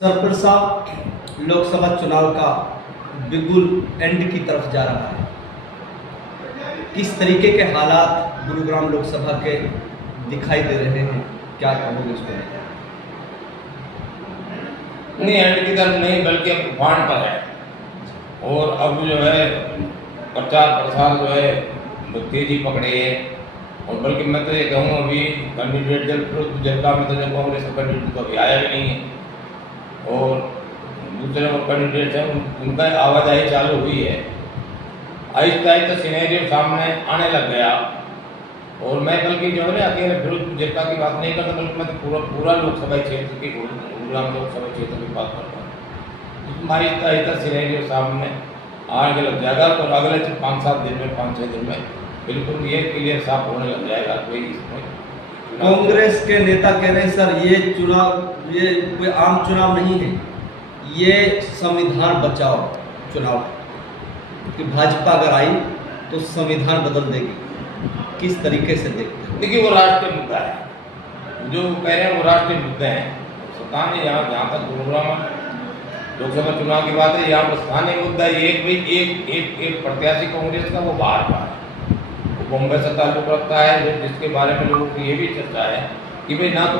सरपंच साहब, लोकसभा चुनाव का बिल्कुल एंड की तरफ जा रहा है। किस तरीके के हालात गुरुग्राम लोकसभा के दिखाई दे रहे हैं, क्या कहोगे इसको लेकर? नहीं, एंड की तरफ नहीं बल्कि अब तूफान पर है। और अब जो है प्रचार प्रसार जो है वो तेजी पकड़े है। और बल्कि मैं तो ये कहूँ अभी कैंडिडेट जनता में तो जो कांग्रेस का कैंडिडेट तो अभी आया भी नहीं है। और दूसरे और कैंडिडेट हैं उनका आवाजाही चालू हुई है। आहिस्ता आहिस्ता सिनेरियो सामने आने लग गया। और मैं बल्कि जो है ना अकेले फिरोजपुर जनता की बात नहीं करता, बल्कि मैं तो पूरा लोकसभा क्षेत्र की गुरुग्राम लोकसभा क्षेत्र की बात करता हूँ। आहिस्ता आहिस्ता सिनेरियो सामने आगे लग जाएगा। तो अगले 5-7 दिन में 5-6 दिन में बिल्कुल ये क्लियर साफ होने लग जाएगा। कोई इसमें कांग्रेस के नेता कह रहे हैं सर ये चुनाव ये कोई आम चुनाव नहीं है, ये संविधान बचाओ चुनाव कि भाजपा अगर आई तो संविधान बदल देगी। किस तरीके से देखते हो? देखिए, वो राष्ट्रीय मुद्दा है। जो कह रहे हैं वो राष्ट्रीय मुद्दे हैं। स्थानीय जहाँ तक गुरुग्राम लोकसभा चुनाव की बात है, यहाँ पर स्थानीय मुद्दा एक प्रत्याशी कांग्रेस का वो बाहर का है, वो बम्बई से ताल्लुक रखता है। जिसके बारे में लोगों की ये भी चर्चा है कि भाई ना तो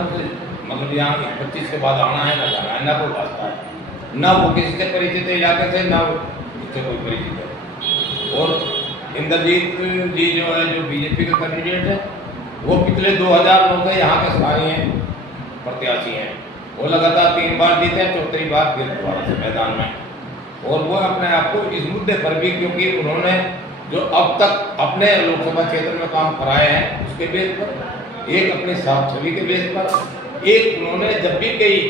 मतलब यहाँ 25 के बाद आना है ना जाना है, ना कोई वास्ता है, ना वो किसी से परिचित है इलाके से, ना उससे कोई परिचित है। और इंद्रजीत जी जो है, जो बीजेपी के कैंडिडेट है, वो पिछले 2009 से यहाँ के स्थानीय प्रत्याशी हैं। वो लगातार 3 बार जीते हैं, 4थी बार फिर दोबारा से मैदान में। और वो अपने आप को इस मुद्दे पर भी, क्योंकि उन्होंने जो अब तक अपने लोकसभा क्षेत्र में काम कराए हैं उसके बेस पर, एक अपनी साफ छवि के बेस पर, एक उन्होंने जब भी कई,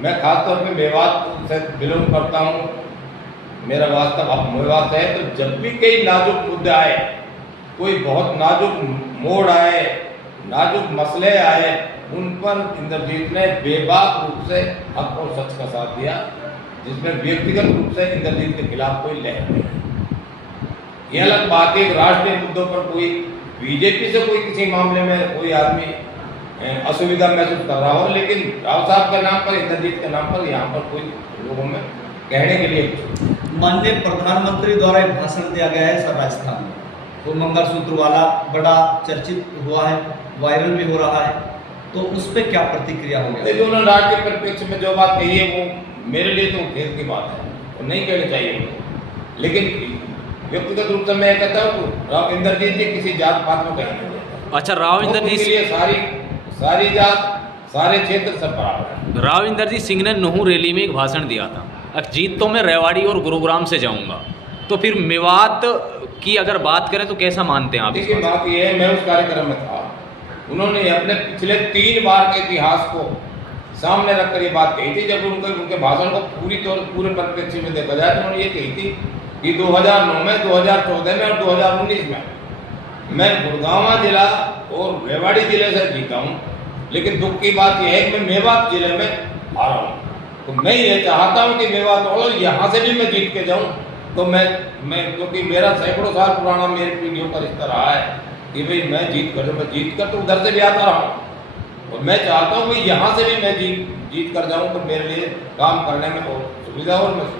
मैं खासतौर पे मेवात से बिलोंग करता हूँ, मेरा वास्तव अब मेवात है, तो जब भी कई नाजुक मुद्दे आए, कोई बहुत नाजुक मोड़ आए, नाजुक मसले आए, उन पर इंद्रजीत ने बेबाक रूप से हक और सच का साथ दिया, जिसमें व्यक्तिगत रूप से इंद्रजीत के खिलाफ कोई लहर नहीं। ये अलग बात है, राष्ट्रीय मुद्दों पर कोई बीजेपी से कोई किसी मामले में कोई आदमी असुविधा महसूस कर रहा हो, लेकिन राव साहब के नाम पर, इंद्रजीत के नाम पर यहाँ पर कोई लोगों में कहने के लिए कुछ। माननीय प्रधानमंत्री द्वारा एक भाषण दिया गया है सर राजस्थान में, वो मंगलसूत्र वाला बड़ा चर्चित हुआ है, वायरल भी हो रहा है, तो उस पर क्या प्रतिक्रिया होगी? देखिए, उन्होंने राज्य के परिप्रेक्ष्य में जो बात कही है वो मेरे लिए तो खेद की बात है, वो नहीं कहनी चाहिए उनको। लेकिन व्यक्तिगत रूप से मैं कहता हूँ राव इंद्रजीत जी किसी जात पात में कहीं नहीं। अच्छा, राव इंद्रजीत के लिए सारी जात, सारे क्षेत्र सब बराबर है। राव इंद्रजीत सिंह ने नूह रैली में एक भाषण दिया था, जीत तो मैं रेवाड़ी और गुरुग्राम से जाऊंगा। तो फिर मेवात की अगर बात करें तो कैसा मानते हैं आप? देखिए, बात यह है, मैं उस कार्यक्रम में था, उन्होंने अपने पिछले 3 बार के इतिहास को सामने रखकर ये बात कही थी। जब उनके भाषण को पूरे परिप्रेक्ष्य में देखा जाए तो उन्होंने ये कही थी कि 2009 में, 2014 में और 2019 में मैं गुड़गांव जिला और रेवाड़ी जिले से जीता हूँ, लेकिन दुख की बात यह है कि मैं मेवात जिले में हारा हूँ। तो मैं ये चाहता हूँ कि मेवात और यहाँ से भी मैं जीत के जाऊँ। तो मैं क्योंकि मेरा सैकड़ों साल पुराना मेरे पीढ़ियों का रिश्ता रहा है कि भाई मैं जीत कर तो उधर से भी आता रहा हूँ, और मैं चाहता हूँ कि यहाँ से भी मैं जीत कर जाऊँ, तो मेरे लिए काम करने में बहुत सुविधा और मैं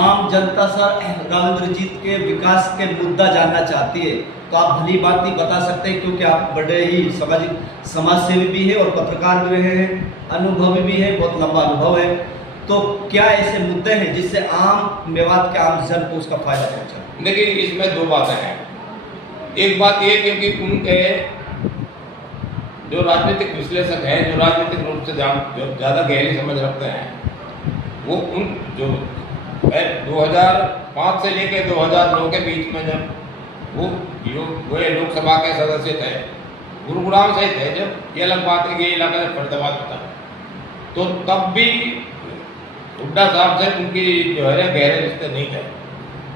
आम जनता सर राव इंद्रजीत के विकास के मुद्दा जानना चाहती है, तो आप भली बात नहीं बता सकते क्योंकि आप बड़े ही समाज सेवी भी है और पत्रकार भी रहे हैं, अनुभवी भी है, बहुत लंबा अनुभव है। तो क्या ऐसे मुद्दे हैं जिससे आम मेवात के आम जन को उसका फायदा पहुंचा? देखिए, इसमें 2 बातें हैं। एक बात ये क्योंकि उनके जो राजनीतिक विश्लेषक हैं, जो राजनीतिक रूप से जो ज़्यादा गहरी समझ रखते हैं, वो उन जो 2005 से लेकर 2009 के बीच में जब वो लोकसभा के सदस्य थे, गुरुग्राम से थे, जब ये अलग बात है कि ये इलाका जब फरीदाबाद था, तो तब भी हुड्डा साहब से उनकी जो है गहरे रिश्ते नहीं थे।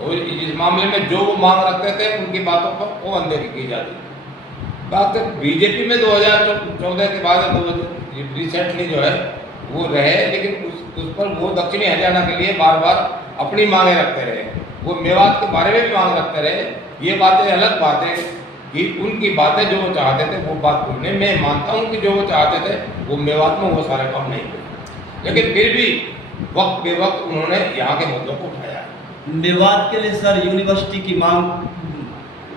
और इस मामले में जो वो मांग रखते थे उनकी बातों पर वो अनदेखी की जाती। बात बीजेपी में 2014 के बाद रिसेंटली जो है वो रहे, लेकिन उस पर वो दक्षिणी हरियाणा के लिए बार बार अपनी मांगें रखते रहे, वो मेवात के बारे में भी मांग रखते रहे। ये बातें अलग बात है कि उनकी बातें जो वो चाहते थे वो बात उन्हें, मैं मानता हूँ कि जो वो चाहते थे वो मेवात में वो सारे काम नहीं हुए। लेकिन फिर भी वक्त बेवक्त उन्होंने यहाँ के मुद्दों को उठाया। मेवात के लिए सर यूनिवर्सिटी की मांग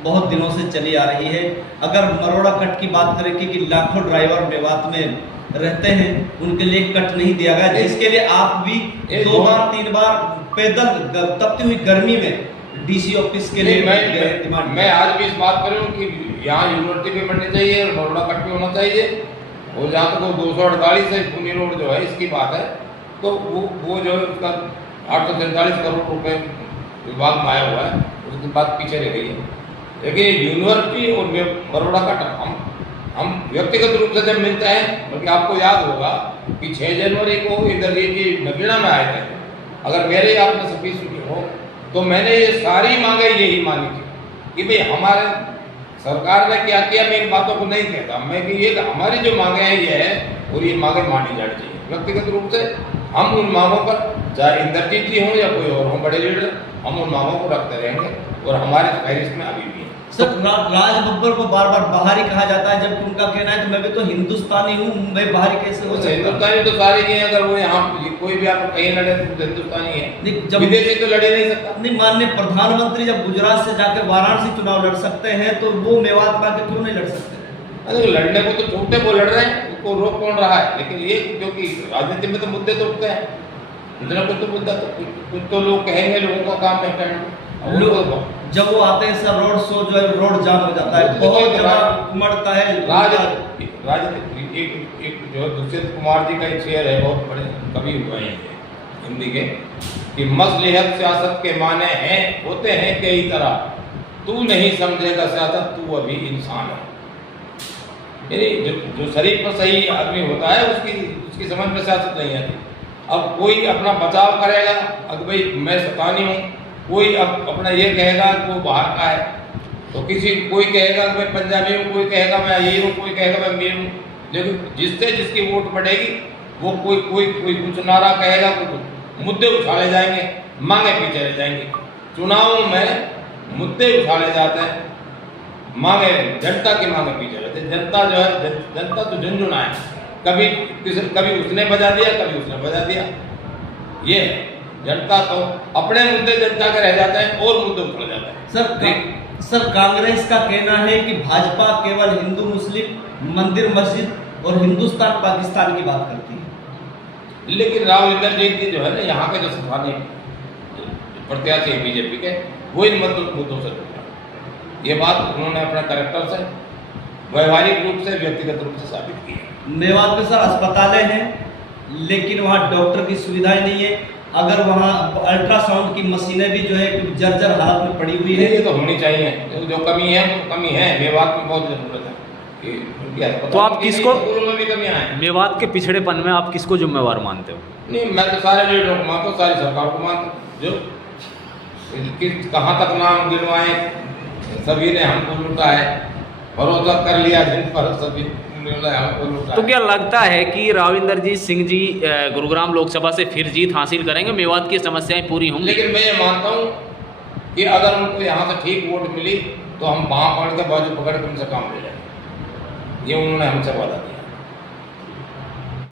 बहुत दिनों से चली आ रही है। अगर मरोड़ा कट की बात करें कि लाखों ड्राइवर मेवात में रहते हैं, उनके लिए कट नहीं दिया गया, जिसके लिए आप भी 2 बार 3 बार पैदल तपती हुई गर्मी में डीसी ऑफिस के लिए मैं आज भी इस बात पर हूँ कि यहाँ यूनिवर्सिटी पे बननी चाहिए और मरोड़ा कट पे होना चाहिए। और जहाँ तक वो 248 से पुनी रोड जो है इसकी बात है, तो वो जो है उसका 847 करोड़ रुपए विभाग में आया हुआ है, उसकी बात पीछे रह गई है। लेकिन यूनिवर्सिटी और मरोड़ा कट हम व्यक्तिगत रूप से जब मिलते हैं, बल्कि आपको याद होगा कि 6 जनवरी को इधर ये नगीना में आए थे। अगर मेरे आपने स्पीच सुनी हो तो मैंने ये सारी मांगे यही मानी थी कि भाई हमारे सरकार ने क्या किया, मैं इन बातों को नहीं कहता, मैं कि ये हमारी जो मांगे हैं ये है और ये मांगे मानी जानी चाहिए। व्यक्तिगत रूप से हम उन मांगों पर, चाहे इंद्रजीत जी हों या कोई और हों बड़े लीडर, हम उन मांगों को रखते रहेंगे और हमारे फहरिस्त में अभी भी है। सर राज बब्बर को बार बार बाहरी कहा जाता है, जबकि उनका कहना है कि मैं भी तो हिंदुस्तानी हूँ, मैं बाहरी कैसे हो सकता? हिंदुस्तानी तो सारे ही हैं। अगर वो यहाँ कोई भी आप कहीं लड़े तो हिंदुस्तानी है, विदेशी तो लड़े नहीं सकता। नहीं, माननीय प्रधानमंत्री जब गुजरात से जाकर वाराणसी चुनाव लड़ सकते हैं तो वो मेवात में आके क्यों नहीं लड़ सकते? अरे लड़ने को तो छूटे, वो लड़ रहे हैं, उनको रोक कौन रहा है? लेकिन ये जो कि राजनीति में तो मुद्दे तो उठते हैं, कुछ तो मुद्दा तो कुछ तो लोग कहेंगे, लोगों का काम है कहना। जब वो आते हैं सर रोड शो जो है रोड जाम हो जाता है, बहुत जगह उमड़ता है। राजनीति एक जो दुष्यंत कुमार जी का एक शेर है, बहुत बड़े कवि हुए हैं हिंदी के, कि मसलिहत सियासत के माने हैं होते हैं कई तरह, तू नहीं समझेगा सियासत, तू अभी इंसान है। यानी जो शरीफ पर सही आदमी होता है उसकी समझ में सियासत नहीं आती। अब कोई अपना बचाव करेगा, अब भाई मैं शैतानी हूँ, कोई अब अपना ये कहेगा कि वो बाहर का है, तो कोई कहेगा कि मैं पंजाबी हूँ, कोई कहेगा मैं ये हूँ, कोई कहेगा मैं मीर हूँ। लेकिन जिससे जिसकी वोट बढ़ेगी वो कोई कुछ नारा कहेगा, कुछ मुद्दे उछाले जाएंगे, मांगे पीछे रह जाएंगे। चुनावों में मुद्दे उछाले जाते हैं, मांगे जनता की मांगे पीछे रहते हैं। जनता जो है, जनता तो झुंझुना है, कभी उसने बजा दिया, कभी उसने बजा दिया। ये जनता तो अपने मुद्दे जनता के रह जाते हैं और मुद्दे उछल जाते हैं। सर कांग्रेस का कहना है कि भाजपा केवल हिंदू मुस्लिम मंदिर मस्जिद और हिंदुस्तान पाकिस्तान की बात करती है। लेकिन राव इंद्रजीत जी जो है ना, यहाँ के जो स्थानीय प्रत्याशी है बीजेपी के, वो इन मुद्दों से जुड़ रहे। ये बात उन्होंने अपने कैरेक्टर से, व्यवहारिक रूप से, व्यक्तिगत रूप से साबित की है। मेवात में सर अस्पतालें हैं, लेकिन वहाँ डॉक्टर की सुविधाएं नहीं है। अगर वहाँ अल्ट्रासाउंड की मशीनें भी जो है जर्जर हालत में पड़ी हुई है। ये तो होनी चाहिए, जो कमी है वो कमी है। मेवात में बहुत जरूरत है। तो आप किसको, में भी कमियां हैं, मेवात के पिछड़ेपन में आप किसको जिम्मेवार मानते हो? नहीं, मैं तो सारे लीडरों को मानता हूँ, सारी सरकार को मानता हूँ। जो कहाँ तक नाम गिनवाए, सभी ने हमको लूटा है, भरोसा कर लिया जिन पर सभी। तो क्या लगता है कि राव इंद्रजीत सिंह जी गुरुग्राम लोकसभा से फिर जीत हासिल करेंगे, मेवात की समस्याएं पूरी होंगी? लेकिन मैं ये मानता हूँ कि अगर उनको यहाँ से ठीक वोट मिली तो हम वहाँ पकड़ के बाजू पकड़ के उनसे काम ले जाएंगे। ये उन्होंने हमसे वादा किया।